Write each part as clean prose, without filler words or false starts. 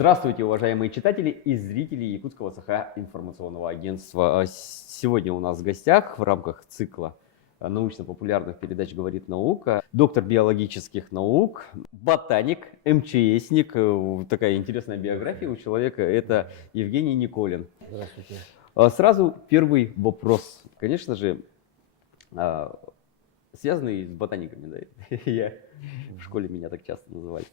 Здравствуйте, уважаемые читатели и зрители Якутского Саха-информационного агентства. Сегодня у нас в гостях в рамках цикла научно-популярных передач «Говорит наука» доктор биологических наук, ботаник, МЧСник. Такая интересная биография у человека – это Евгений Николин. Здравствуйте. Сразу первый вопрос. Конечно же, связанный с ботаниками. Да? В школе меня так часто называли.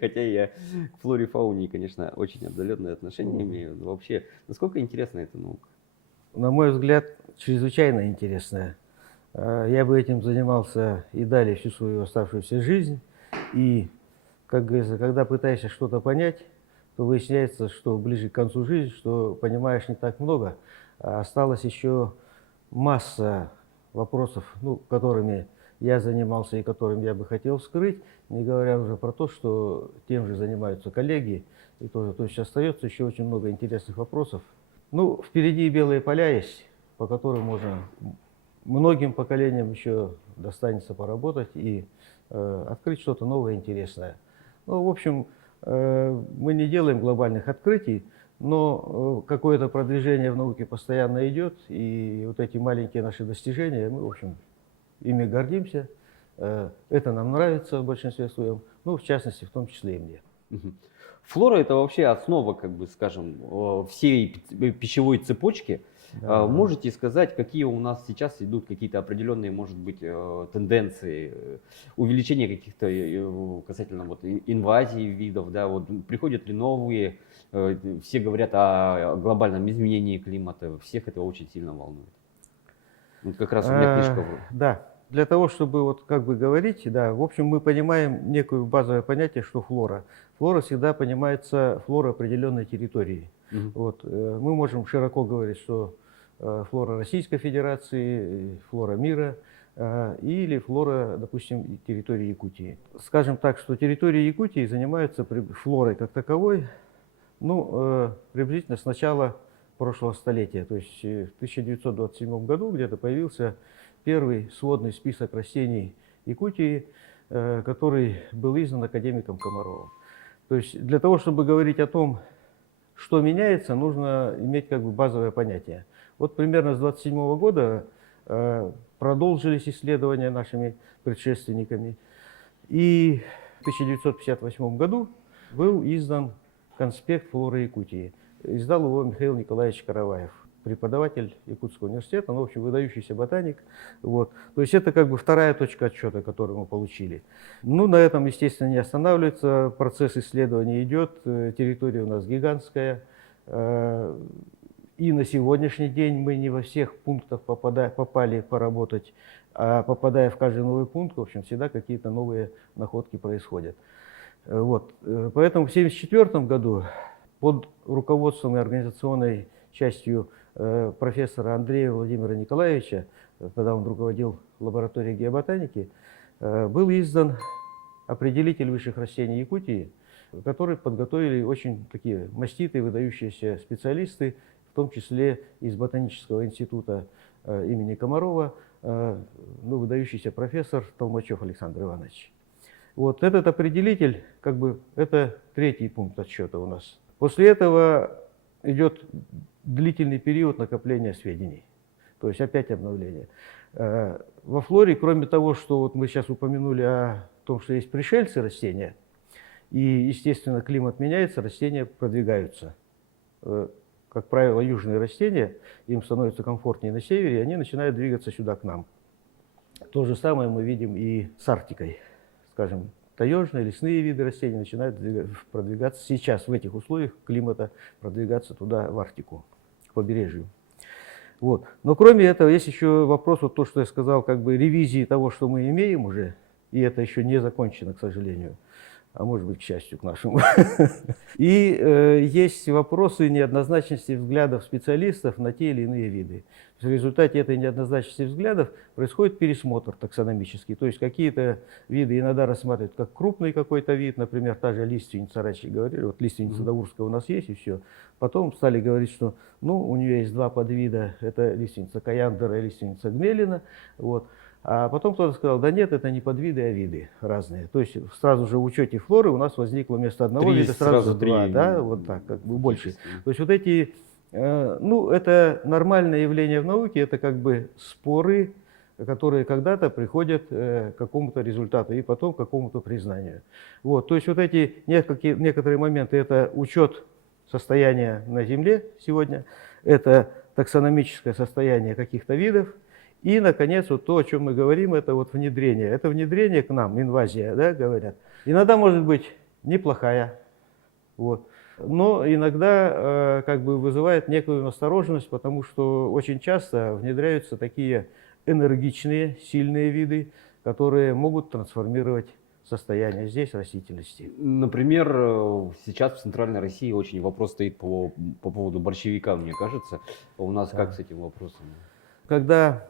Хотя я к флоре и фауне, конечно, очень отдаленные отношения имею. Но вообще, насколько интересна эта наука? На мой взгляд, чрезвычайно интересная. Я бы этим занимался и далее всю свою оставшуюся жизнь. И, как говорится, когда пытаешься что-то понять, то выясняется, что ближе к концу жизни, что понимаешь не так много, а осталась еще масса вопросов, которыми я занимался и которым я бы хотел вскрыть, не говоря уже про то, что тем же занимаются коллеги, и тоже, то есть остается еще очень много интересных вопросов. Впереди белые поля есть, по которым можно многим поколениям еще достанется поработать и открыть что-то новое, интересное. В общем, мы не делаем глобальных открытий, но какое-то продвижение в науке постоянно идет, и вот эти маленькие наши достижения, мы, в общем, ими гордимся. Это нам нравится в большинстве своем, в частности, в том числе и мне. Флора – это вообще основа, скажем, всей пищевой цепочки. Да. Можете сказать, какие у нас сейчас идут какие-то определенные, может быть, тенденции, увеличения каких-то касательно инвазии видов, да, приходят ли новые, все говорят о глобальном изменении климата, всех это очень сильно волнует. Как раз у меня книжка. Да, для того, чтобы говорить, да, в общем, мы понимаем некое базовое понятие, что флора. Флора всегда понимается флора определенной территории. Мы можем широко говорить, что флора Российской Федерации, флора мира или флора, допустим, территории Якутии. Скажем так, что территория Якутии занимается флорой как таковой, приблизительно с начала прошлого столетия. То есть в 1927 году где-то появился первый сводный список растений Якутии, который был издан академиком Комаровым. То есть для того, чтобы говорить о том, что меняется, нужно иметь базовое понятие. Примерно с 1927 года продолжились исследования нашими предшественниками. И в 1958 году был издан конспект флоры Якутии. Издал его Михаил Николаевич Караваев, преподаватель Якутского университета, в общем, выдающийся ботаник. То есть это вторая точка отсчета, которую мы получили. На этом, естественно, не останавливается, процесс исследования идет, территория у нас гигантская. И на сегодняшний день мы не во всех пунктах попали поработать, а попадая в каждый новый пункт, в общем, всегда какие-то новые находки происходят. Поэтому в 1974 году под руководством и организационной частью профессора Андрея Владимира Николаевича, когда он руководил лабораторией геоботаники, был издан определитель высших растений Якутии, который подготовили очень такие маститые, выдающиеся специалисты, в том числе из Ботанического института имени Комарова, выдающийся профессор Толмачев Александр Иванович. Этот определитель, это третий пункт отсчета у нас. После этого идет длительный период накопления сведений, то есть опять обновление. Во флоре, кроме того, что мы сейчас упомянули о том, что есть пришельцы растения, и, естественно, климат меняется, растения продвигаются. Как правило, южные растения, им становится комфортнее на севере, и они начинают двигаться сюда, к нам. То же самое мы видим и с Арктикой. Скажем, таежные, лесные виды растений начинают продвигаться сейчас в этих условиях климата, продвигаться туда, в Арктику, к побережью. Но кроме этого, есть еще вопрос, то, что я сказал, ревизии того, что мы имеем уже, и это еще не закончено, к сожалению, а может быть, к счастью, к нашему. И есть вопросы неоднозначности взглядов специалистов на те или иные виды. В результате этой неоднозначности взглядов происходит пересмотр таксономический. То есть какие-то виды иногда рассматривают как крупный какой-то вид, например, та же лиственница, раньше говорили, лиственница Даурская у нас есть и все. Потом стали говорить, что у нее есть два подвида, это лиственница Каяндера и лиственница Гмелина. А потом кто-то сказал, да нет, это не подвиды, а виды разные. То есть сразу же в учете флоры у нас возникло вместо одного Три, вида сразу сразу два, три, да, вот так, как бы больше. фактически. То есть вот эти, ну, это нормальное явление в науке, это как бы споры, которые когда-то приходят к какому-то результату и потом к какому-то признанию. Вот, то есть вот эти некоторые моменты, это учет состояния на Земле сегодня, это таксономическое состояние каких-то видов, и, наконец, вот то, о чем мы говорим, это вот внедрение. Это внедрение к нам, инвазия, да, говорят. Иногда может быть неплохая, вот. Но иногда как бы вызывает некую настороженность, потому что очень часто внедряются такие энергичные, сильные виды, которые могут трансформировать состояние здесь растительности. Например, сейчас в Центральной России очень вопрос стоит по поводу борщевика, мне кажется. У нас как с этим вопросом? Когда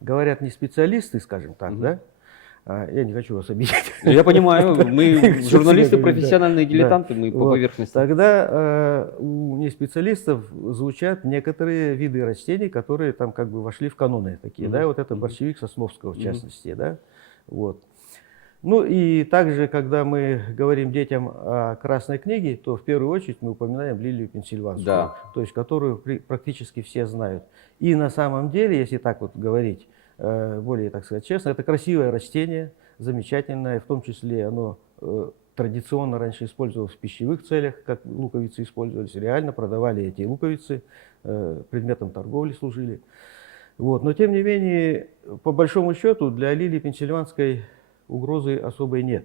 говорят не специалисты, скажем так, Мгм. да, я не хочу вас обидеть. Я понимаю, мы журналисты, Да. профессиональные Да. дилетанты, мы по Вот. поверхности. Тогда у неспециалистов звучат некоторые виды растений, которые там как бы вошли в каноны такие, Мгм. да, вот это Мгм. борщевик Сосновского в Мгм. частности, да, вот. Ну и также, когда мы говорим детям о Красной книге, то в первую очередь мы упоминаем лилию пенсильванскую, Да. то есть которую практически все знают. И на самом деле, если так вот говорить, более, так сказать, честно, это красивое растение, замечательное, в том числе оно традиционно раньше использовалось в пищевых целях, как луковицы использовались, реально продавали эти луковицы, предметом торговли служили. Вот. Но тем не менее, по большому счету, для лилии пенсильванской угрозы особой нет.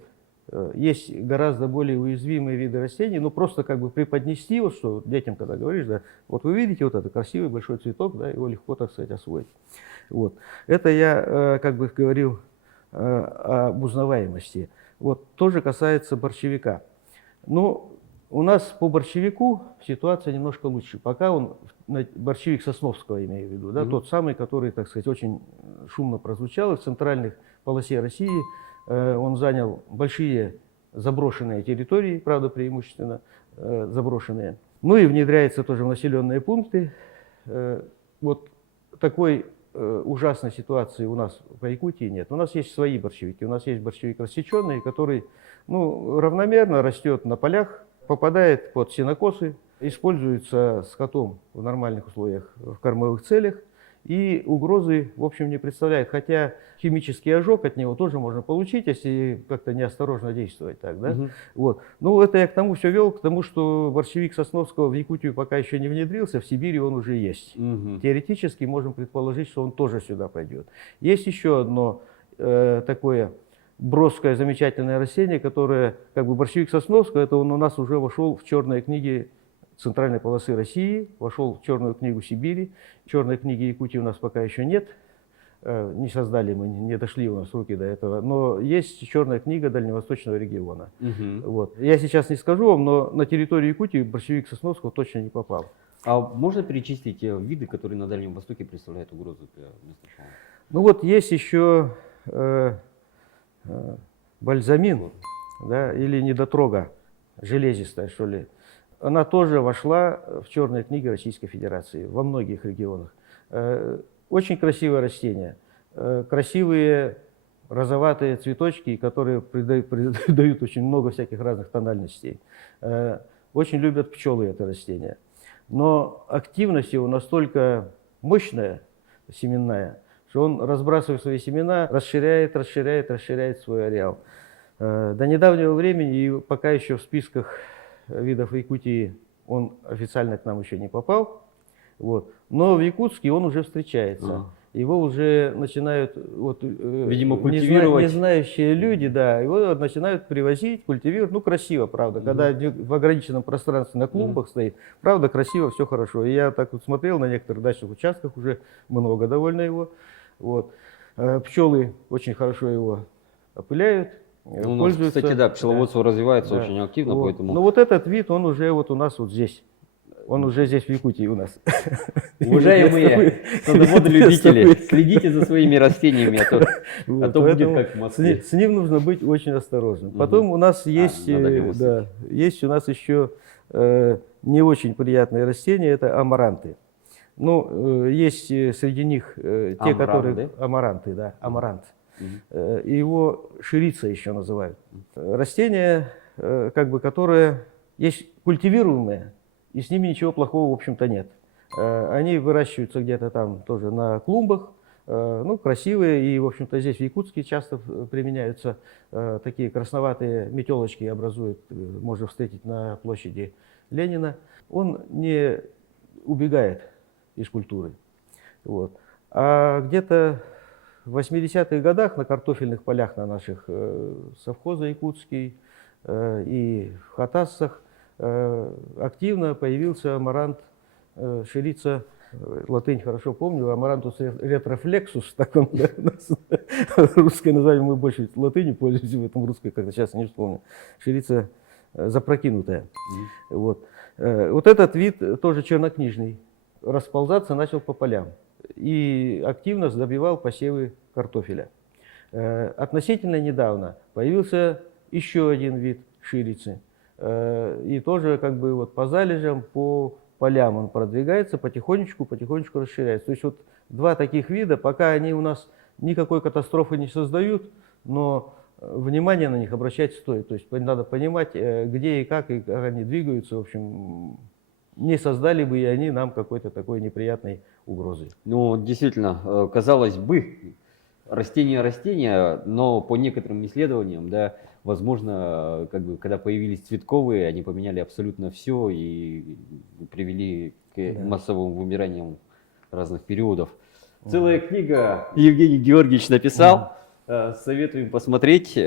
Есть гораздо более уязвимые виды растений, но просто как бы преподнести, вот что детям, когда говоришь, да, вот вы видите вот этот красивый большой цветок, да, его легко, так сказать, освоить. Вот. Это я как бы говорил об узнаваемости. Вот тоже касается борщевика. Но у нас по борщевику ситуация немножко лучше. Пока он, борщевик Сосновского имею в виду, да, тот самый, который, так сказать, очень шумно прозвучал и в центральных полосе России. Он занял большие заброшенные территории, правда, преимущественно заброшенные. Ну и внедряется тоже в населенные пункты. Вот такой ужасной ситуации у нас в Якутии нет. У нас есть свои борщевики. У нас есть борщевик рассеченный, который равномерно растет на полях, попадает под сенокосы, используется скотом в нормальных условиях в кормовых целях. И угрозы, в общем, не представляет. Хотя химический ожог от него тоже можно получить, если как-то неосторожно действовать так, да? Вот. Ну, это я к тому все вел, к тому, что борщевик Сосновского в Якутию пока еще не внедрился, в Сибири он уже есть. Теоретически можем предположить, что он тоже сюда пойдет. Есть еще одно такое броское, замечательное растение, которое, как бы борщевик Сосновского, это он у нас уже вошел в черные книги центральной полосы России, вошел в черную книгу Сибири. Черной книги Якутии у нас пока еще нет. Не создали мы, не дошли у нас руки до этого. Но есть черная книга Дальневосточного региона. Вот. Я сейчас не скажу вам, но на территорию Якутии борщевик Сосновского точно не попал. А можно перечислить те виды, которые на Дальнем Востоке представляют угрозу для местной фауны? Ну вот есть еще бальзамин, да, или недотрога, железистая, что ли. Она тоже вошла в черные книги Российской Федерации во многих регионах. Очень красивое растение, красивые розоватые цветочки, которые придают очень много всяких разных тональностей. Очень любят пчелы это растение. Но активность его настолько мощная, семенная, что он, разбрасывая свои семена, расширяет свой ареал. До недавнего времени, и пока еще в списках видов Якутии он официально к нам еще не попал, вот. Но в Якутске он уже встречается. Его уже начинают, видимо, культивировать. Не знающие люди, да, его начинают привозить, культивировать. Ну, красиво, правда, когда в ограниченном пространстве на клумбах стоит, правда, красиво, все хорошо. И я так вот смотрел на некоторых дачных участках, уже много довольно его. Вот. Пчелы очень хорошо его опыляют. У нас, кстати, да, пчеловодство развивается очень активно, поэтому... Но вот этот вид, он уже вот у нас вот здесь. Он уже здесь, в Якутии у нас. Уважаемые садоводы-любители, следите за своими растениями, а то будет как в Москве. С ним нужно быть очень осторожным. Потом у нас есть, есть у нас еще не очень приятные растения, это амаранты. Ну, есть среди них те, Амран, которые... да? Амаранты, да, амарант. Мгм. И его ширица еще называют. Растение, как бы, которое есть культивируемое, и с ними ничего плохого, в общем-то, нет. Они выращиваются где-то там тоже на клумбах, ну, красивые, и, в общем-то, здесь в Якутске часто применяются такие красноватые метелочки, образуют, можно встретить на площади Ленина. Он не убегает из культуры. Вот. А где-то в 80-х годах на картофельных полях на наших совхоза якутский и в Хатассах активно появился амарант ширица, латынь хорошо помню, амарантус ретрофлексус, так он, да, у нас русское название, мы больше латыни пользуемся, в этом русское как-то сейчас не вспомню. Ширица запрокинутая. Вот. Вот этот вид тоже чернокнижный, расползаться начал по полям и активно добивал посевы картофеля. Относительно недавно появился еще один вид ширицы. И тоже как бы вот по залежам, по полям он продвигается, потихонечку расширяется. То есть вот два таких вида, пока они у нас никакой катастрофы не создают, но внимание на них обращать стоит. То есть надо понимать, где и как они двигаются. В общем, не создали бы и они нам какой-то такой неприятной угрозы. Ну, действительно, казалось бы, растения, но по некоторым исследованиям, да, возможно, как бы, когда появились цветковые, они поменяли абсолютно все и привели к массовым вымираниям разных периодов. Целая книга Евгений Георгиевич написал, советуем посмотреть.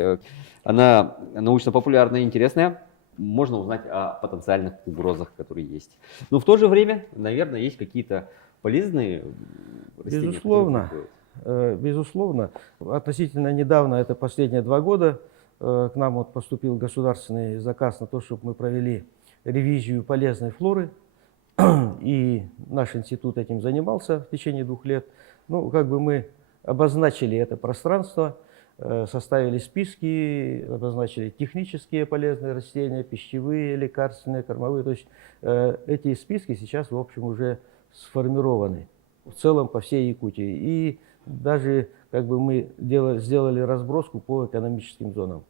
Она научно-популярная и интересная. Можно узнать о потенциальных угрозах, которые есть. Но в то же время, наверное, есть какие-то полезные растения. Безусловно. Безусловно. Относительно недавно, это последние 2 года, к нам вот поступил государственный заказ на то, чтобы мы провели ревизию полезной флоры. И наш институт этим занимался в течение 2 лет. Ну, как бы мы обозначили это пространство, составили списки, обозначили технические полезные растения, пищевые, лекарственные, кормовые. То есть эти списки сейчас, в общем, уже сформированы в целом по всей Якутии. И даже как бы мы сделали разброску по экономическим зонам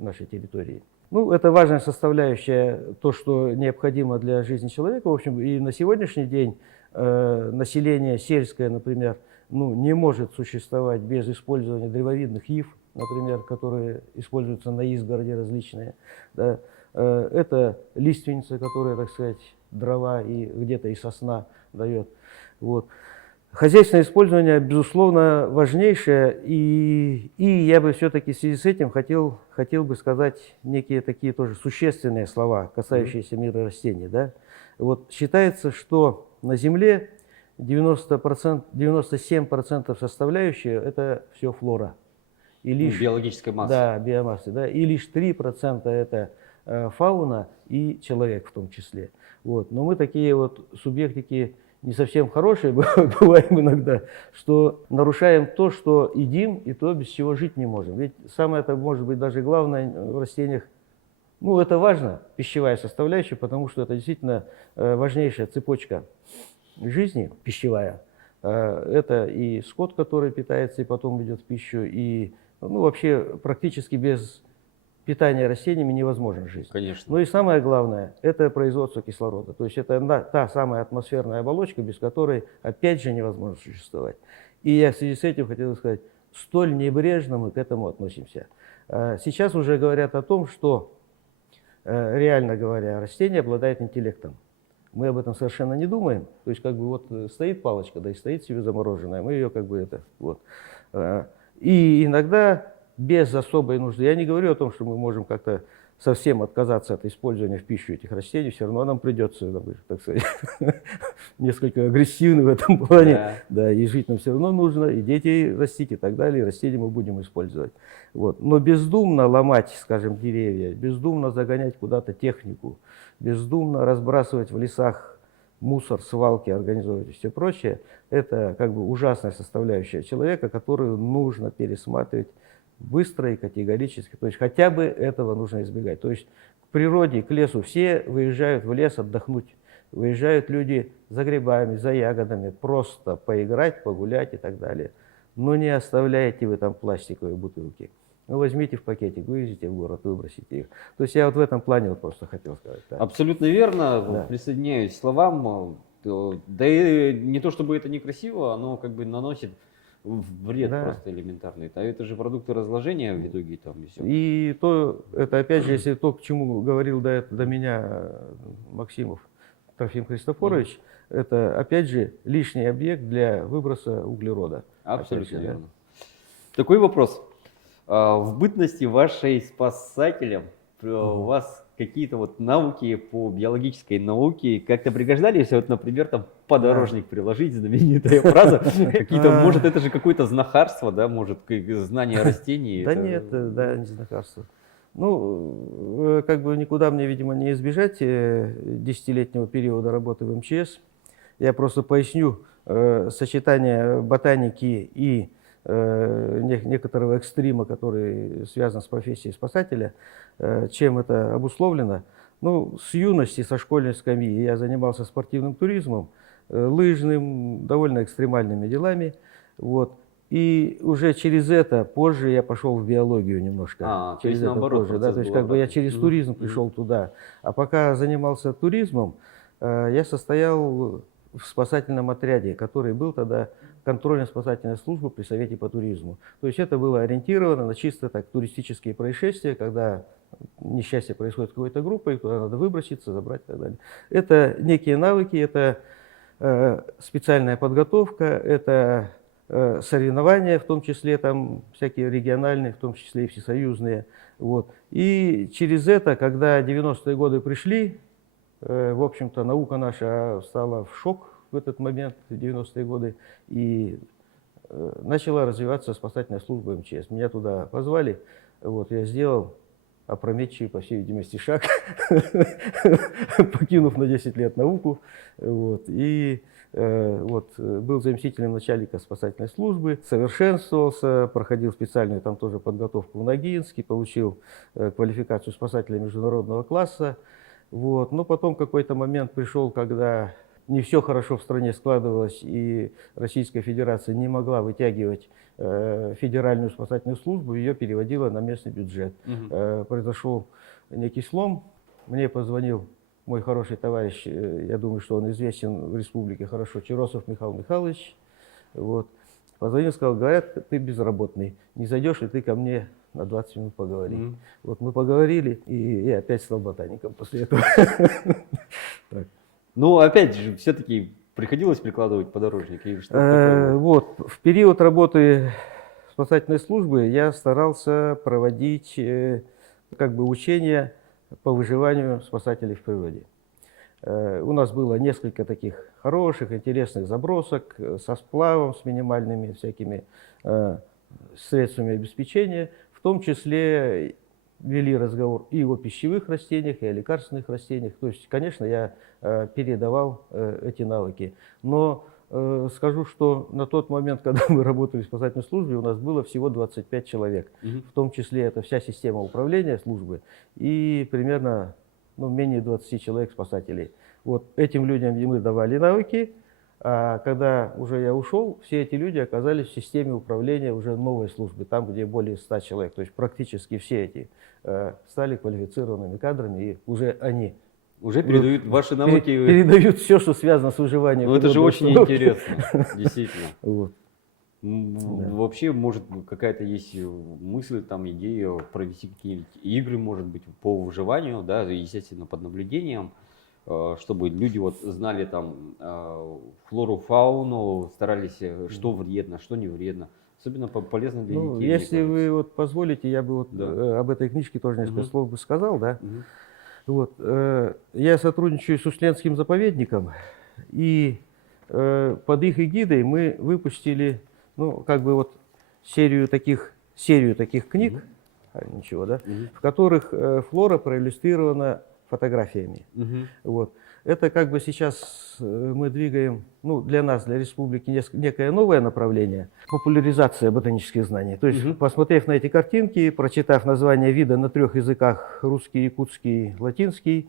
нашей территории. Ну, это важная составляющая, то, что необходимо для жизни человека. В общем, и на сегодняшний день население сельское, например, ну, не может существовать без использования древовидных ив, например, которые используются на изгороде различные. Да. Это лиственница, которая, так сказать, дрова и где-то и сосна дает. Вот. Хозяйственное использование, безусловно, важнейшее, и я бы все-таки в связи с этим хотел бы сказать некие такие тоже существенные слова, касающиеся мира растений. Да? Вот считается, что на Земле 97% составляющие – это все флора. И лишь, биологическая масса. Да, биомасса. Да, и лишь 3% – это фауна и человек в том числе. Вот. Но мы такие вот субъектики не совсем хорошие бываем иногда, что нарушаем то, что едим, и то, без чего жить не можем. Ведь самое это может быть даже главное в растениях, ну это важно, пищевая составляющая, потому что это действительно важнейшая цепочка жизни пищевая. Это и скот, который питается и потом идет в пищу, и ну, вообще практически без питания растениями невозможна жизнь. Конечно. Ну и самое главное, это производство кислорода. То есть это та самая атмосферная оболочка, без которой, опять же, невозможно существовать. И я в связи с этим хотел сказать, столь небрежно мы к этому относимся. Сейчас уже говорят о том, что, реально говоря, растение обладает интеллектом. Мы об этом совершенно не думаем. То есть как бы вот стоит палочка, да и стоит себе замороженная, мы ее как бы это вот. И иногда без особой нужды. Я не говорю о том, что мы можем как-то совсем отказаться от использования в пищу этих растений, все равно нам придется, так сказать, несколько агрессивны в этом плане. Да. Да, и жить нам все равно нужно, и детей растить, и так далее, и растения мы будем использовать. Вот. Но бездумно ломать, скажем, деревья, бездумно загонять куда-то технику, бездумно разбрасывать в лесах мусор, свалки, организовывать и все прочее, это как бы ужасная составляющая человека, которую нужно пересматривать быстро и категорически. То есть хотя бы этого нужно избегать. То есть к природе, к лесу все выезжают в лес отдохнуть. Выезжают люди за грибами, за ягодами, просто поиграть, погулять и так далее. Но не оставляйте вы там пластиковые бутылки. Ну, возьмите в пакетик, вывезите в город, выбросите их. То есть я вот в этом плане вот просто хотел сказать. Да. Абсолютно верно, Да. присоединяюсь к словам. Да и не то чтобы это некрасиво, оно как бы наносит вред Да. просто элементарный. А это же продукты разложения в итоге там и все. И то, это опять же, если то, к чему говорил до меня Максимов Трофим Христофорович, это опять же лишний объект для выброса углерода. Абсолютно Опять же, да. верно. Такой вопрос. В бытности вашей спасателем у вас какие-то вот навыки по биологической науке как-то пригождались? Вот, например, там подорожник приложить, знаменитая фраза. Какие-то, может, это же какое-то знахарство, да, может, знание растений. Да это- нет, да, не знакомство. Ну, как бы никуда мне, видимо, не избежать 10-летнего периода работы в МЧС. Я просто поясню сочетание ботаники и некоторого экстрима, который связан с профессией спасателя, чем это обусловлено. Ну, с юности, со школьной скамьи я занимался спортивным туризмом, лыжным, довольно экстремальными делами. Вот. И уже через это позже я пошел в биологию немножко. То Через есть это наоборот позже, да, процесс то есть был как бы я обратный. через туризм пришел туда. А пока занимался туризмом, я состоял в спасательном отряде, который был тогда контрольно-спасательной службы при Совете по туризму. То есть это было ориентировано на чисто так туристические происшествия, когда несчастье происходит с какой-то группой, туда надо выброситься, забрать и так далее. Это некие навыки, это специальная подготовка, это соревнования, в том числе там всякие региональные, в том числе и всесоюзные. Вот. И через это, когда 90-е годы пришли, в общем-то, наука наша стала в шок в этот момент, в 90-е годы, и начала развиваться спасательная служба МЧС. Меня туда позвали, вот, я сделал опрометчивый, по всей видимости, шаг, покинув на 10 лет науку, вот, и был заместителем начальника спасательной службы, совершенствовался, проходил специальную там тоже подготовку в Ногинске, получил квалификацию спасателя международного класса. Вот. Но потом какой-то момент пришел, когда не все хорошо в стране складывалось, и Российская Федерация не могла вытягивать федеральную спасательную службу, ее переводила на местный бюджет. Произошел некий слом, мне позвонил мой хороший товарищ, я думаю, что он известен в республике хорошо, Чиросов Михаил Михайлович. Вот. Позвонил, сказал, говорят, ты безработный, не зайдешь ли ты ко мне на 20 минут поговорить. Вот мы поговорили, и я опять стал ботаником после этого. Ну, опять же, все-таки приходилось прикладывать подорожник? Или что такое? Вот, в период работы спасательной службы я старался проводить как бы учения по выживанию спасателей в природе. У нас было несколько таких хороших, интересных забросок со сплавом, с минимальными всякими средствами обеспечения. В том числе вели разговор и о пищевых растениях, и о лекарственных растениях. То есть, конечно, я передавал эти навыки. Но скажу, что на тот момент, когда мы работали в спасательной службе, у нас было всего 25 человек. В том числе это вся система управления службы и примерно менее 20 человек спасателей. Вот этим людям мы давали навыки, а когда уже я ушел, все эти люди оказались в системе управления уже новой службы, там, где более 100 человек. То есть практически все эти стали квалифицированными кадрами, и уже они Уже передают ваши навыки. передают все, что связано с выживанием. Ну, это же очень обстановки. интересно, действительно. Вот. Вообще, может, какая-то есть мысль, там, идея провести какие-нибудь игры, может быть, по выживанию, да, естественно, под наблюдением, чтобы люди вот знали там флору, фауну, старались, что вредно, что не вредно. Особенно полезно для детей. Если вы вот позволите, я бы вот Да. об этой книжке тоже несколько слов бы сказал, да. Мгм. Вот, я сотрудничаю с Усленским заповедником, и под их эгидой мы выпустили, серию таких книг, ничего, да, в которых флора проиллюстрирована фотографиями. Мгм. Вот. это как бы сейчас мы двигаем, ну, для нас, для республики, некое новое направление, популяризация ботанических знаний. То есть, Мгм. посмотрев на эти картинки, прочитав название вида на 3 языках, русский, якутский, латинский,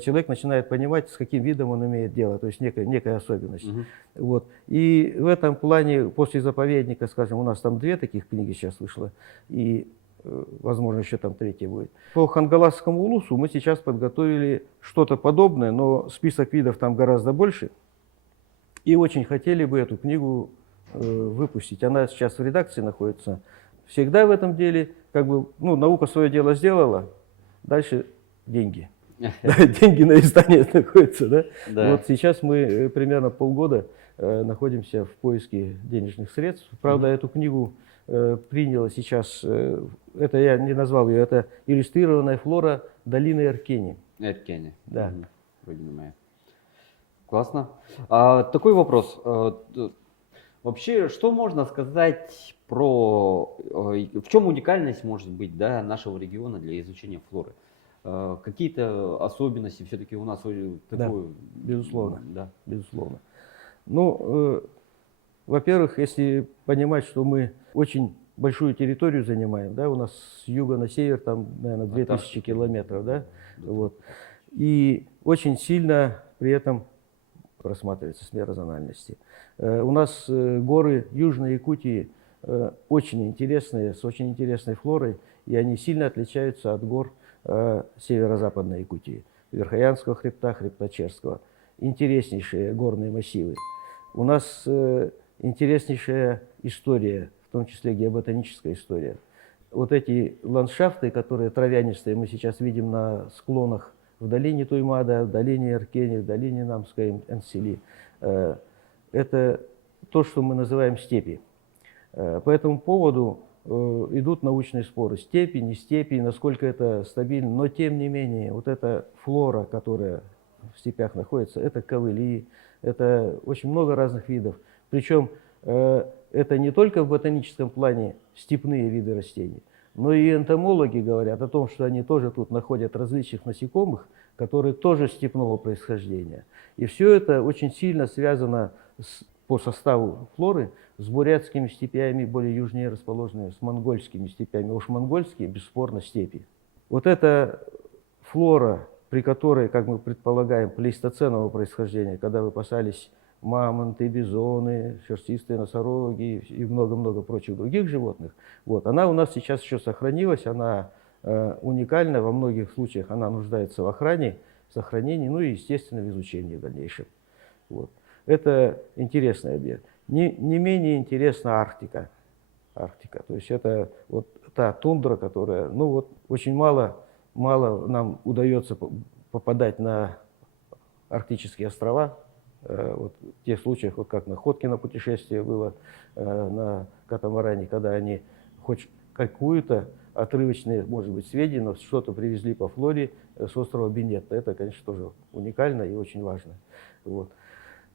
человек начинает понимать, с каким видом он имеет дело, то есть некая особенность. Мгм. Вот. И в этом плане, после заповедника, скажем, у нас там 2 таких книги сейчас вышло, и, возможно, еще там 3 будет. По Хангаласскому улусу мы сейчас подготовили что-то подобное, но список видов там гораздо больше. И очень хотели бы эту книгу выпустить. Она сейчас в редакции находится. Всегда в этом деле, как бы, ну, наука свое дело сделала, дальше деньги. Да, деньги на издание находятся, да? Да. Вот сейчас мы примерно полгода находимся в поиске денежных средств. Правда, эту книгу приняла сейчас, это я не назвал ее, это иллюстрированная флора долины Эркени. Это Кенни. Да. Мгм. Родина моя. Классно. Такой вопрос. Вообще, что можно сказать про... В чем уникальность может быть, да, нашего региона для изучения флоры? Какие-то особенности все-таки у нас Да, такое... безусловно. Да. Безусловно. Ну, во-первых, если понимать, что мы очень большую территорию занимаем, да, у нас с юга на север, там, наверное, 2000 Антарктика. километров, да, вот, и очень сильно при этом просматривается смерозональности. У нас горы Южной Якутии очень интересные, с очень интересной флорой, и они сильно отличаются от гор северо-западной Якутии, Верхоянского хребта, хребта Черского. Интереснейшие горные массивы. У нас интереснейшая история, в том числе геоботаническая история. Вот эти ландшафты, которые травянистые, мы сейчас видим на склонах в долине Туймада, в долине Эркени, в долине Намской Энсели. Это то, что мы называем степи. По этому поводу идут научные споры. Степи, не степи, насколько это стабильно. Но тем не менее, вот эта флора, которая в степях находится, это ковыли, это очень много разных видов. Причем это не только в ботаническом плане степные виды растений, но и энтомологи говорят о том, что они тоже тут находят различных насекомых, которые тоже степного происхождения. И все это очень сильно связано по составу флоры с бурятскими степями, более южнее расположенными, с монгольскими степями. Уж монгольские, бесспорно, степи. Вот эта флора, при которой, как мы предполагаем, плейстоценового происхождения, когда выпасались мамонты, бизоны, шерстистые носороги и много-много прочих других животных, вот, она у нас сейчас еще сохранилась, она уникальна, во многих случаях она нуждается в охране, сохранении, ну и, естественно, в изучении в дальнейшем. Вот. Это интересный объект. Не менее интересна Арктика. Арктика. То есть это вот та тундра, которая, ну вот, очень мало нам удается попадать на арктические острова. Вот в тех случаях, вот как на Ходкино путешествие было на катамаране, когда они хоть какую-то отрывочные, может быть, сведения, но что-то привезли по флоре с острова Бенетта. Это, конечно, тоже уникально и очень важно. Вот.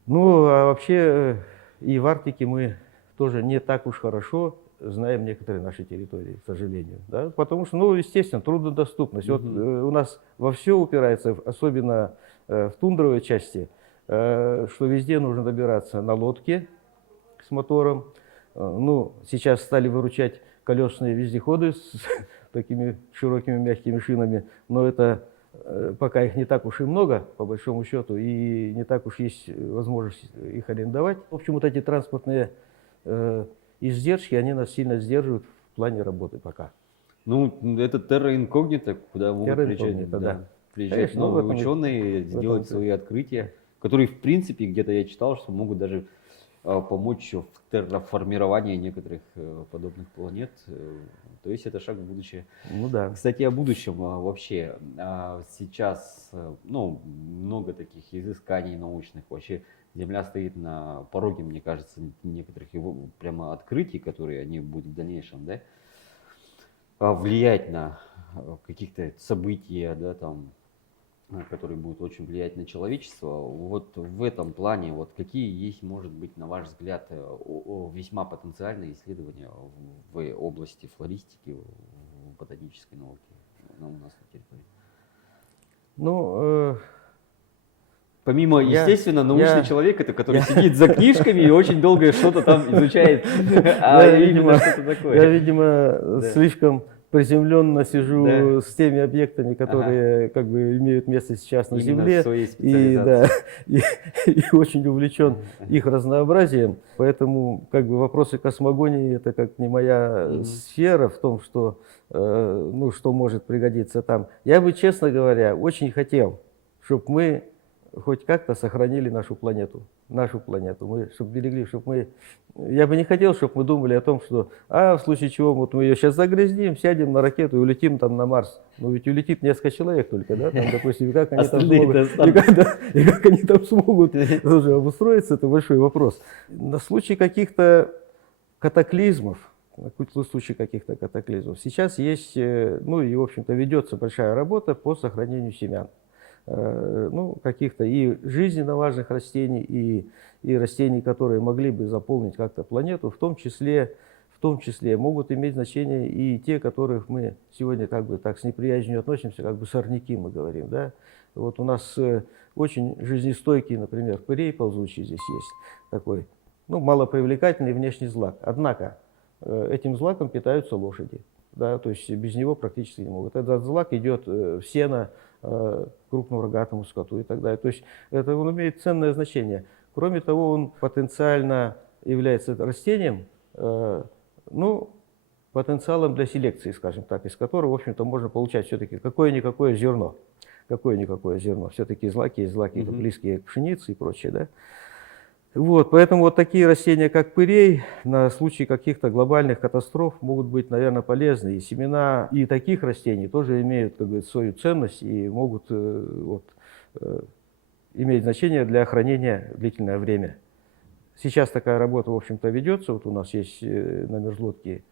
Ну, а вообще и в Арктике мы тоже не так уж хорошо знаем некоторые наши территории, к сожалению. Да? Потому что, ну, естественно, труднодоступность. Вот у нас во все упирается, особенно в тундровой части, что везде нужно добираться на лодке с мотором. Ну, сейчас стали выручать колесные вездеходы с такими широкими мягкими шинами, но это пока их не так уж и много, по большому счету, и не так уж есть возможность их арендовать. В общем, вот эти транспортные издержки, они нас сильно сдерживают в плане работы пока. Ну, это терра инкогнита, куда могут Terra приезжать, incognita, да. приезжать Конечно, новые в этом и- ученые, в этом делать и- свои открытия, которые, в принципе, где-то я читал, что могут даже помочь в терраформировании некоторых подобных планет. То есть это шаг в будущее. Ну да. Кстати, о будущем вообще. Сейчас ну, много таких изысканий научных. Вообще Земля стоит на пороге, мне кажется, некоторых его прямо открытий, которые они будут в дальнейшем, да, влиять на каких-то события, да, там, которые будут очень влиять на человечество. Вот в этом плане, вот какие есть, может быть, на ваш взгляд, весьма потенциальные исследования в области флористики, в ботанической науке у нас на территории? Ну, Помимо, естественно, научный я- человек, это который я- сидит за книжками и очень долго что-то там изучает, а Я, именно видимо, что-то Я, такое. видимо, Да. слишком приземленно сижу Да. с теми объектами, которые как бы имеют место сейчас на Именно Земле. в своей И, да, специализации. и очень увлечен их разнообразием. Поэтому как бы вопросы космогонии это как не моя Мгм. сфера в том, что, ну, что может пригодиться там. Я бы, честно говоря, очень хотел, чтобы мы хоть как-то сохранили нашу планету. Мы, чтобы берегли, чтобы мы... Я бы не хотел, чтобы мы думали о том, что, в случае чего вот мы ее сейчас загрязним, сядем на ракету и улетим там на Марс. Но ведь улетит несколько человек только, да, там, допустим, и как они там Остальные-то смогут, и как они там смогут тоже обустроиться, это большой вопрос. На случай каких-то катаклизмов, сейчас есть, ну и, в общем-то, ведется большая работа по сохранению семян. Ну, каких-то и жизненно важных растений, и растений, которые могли бы заполнить как-то планету, в том числе могут иметь значение и те, которых мы сегодня как бы так с неприязнью относимся, как бы сорняки мы говорим, да. Вот у нас очень жизнестойкий, например, пырей ползучий здесь есть такой, ну, малопривлекательный внешний злак. Однако этим злаком питаются лошади, да, то есть без него практически не могут. Этот злак идет в сено крупному рогатому скоту и так далее. То есть это он имеет ценное значение. Кроме того, он потенциально является растением, ну, потенциалом для селекции, скажем так, из которого, в общем-то, можно получать все-таки какое-никакое зерно. Какое-никакое зерно. Все-таки злаки есть злаки, близкие к пшенице и прочее, да. Вот, поэтому вот такие растения, как пырей, на случай каких-то глобальных катастроф могут быть, наверное, полезны. И семена и таких растений тоже имеют, как говорится, свою ценность и могут иметь значение для хранения длительное время. Сейчас такая работа, в общем-то, ведется. Вот у нас есть на мерзлотке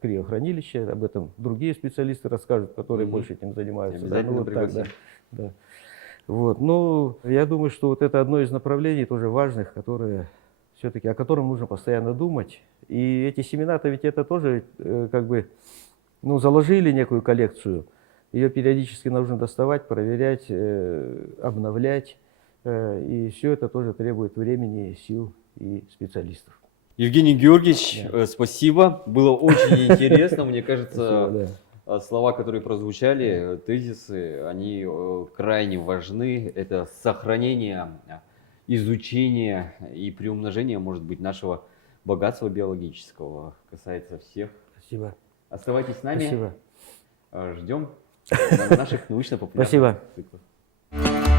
криохранилище, об этом другие специалисты расскажут, которые больше этим занимаются. Обязательно вот так, пригласим. да. Вот. Ну, я думаю, что вот это одно из направлений тоже важных, которые все-таки, о котором нужно постоянно думать. И эти семена-то ведь это тоже как бы, ну, заложили некую коллекцию. Ее периодически нужно доставать, проверять, обновлять. И все это тоже требует времени, сил и специалистов. Евгений Георгиевич, спасибо. Было очень интересно. Мне Спасибо, кажется, да. слова, которые прозвучали, тезисы, они крайне важны. Это сохранение, изучение и приумножение, может быть, нашего богатства биологического. Касается всех. Спасибо. Оставайтесь с нами. Спасибо. Ждем наших научно-популярных Спасибо. циклов.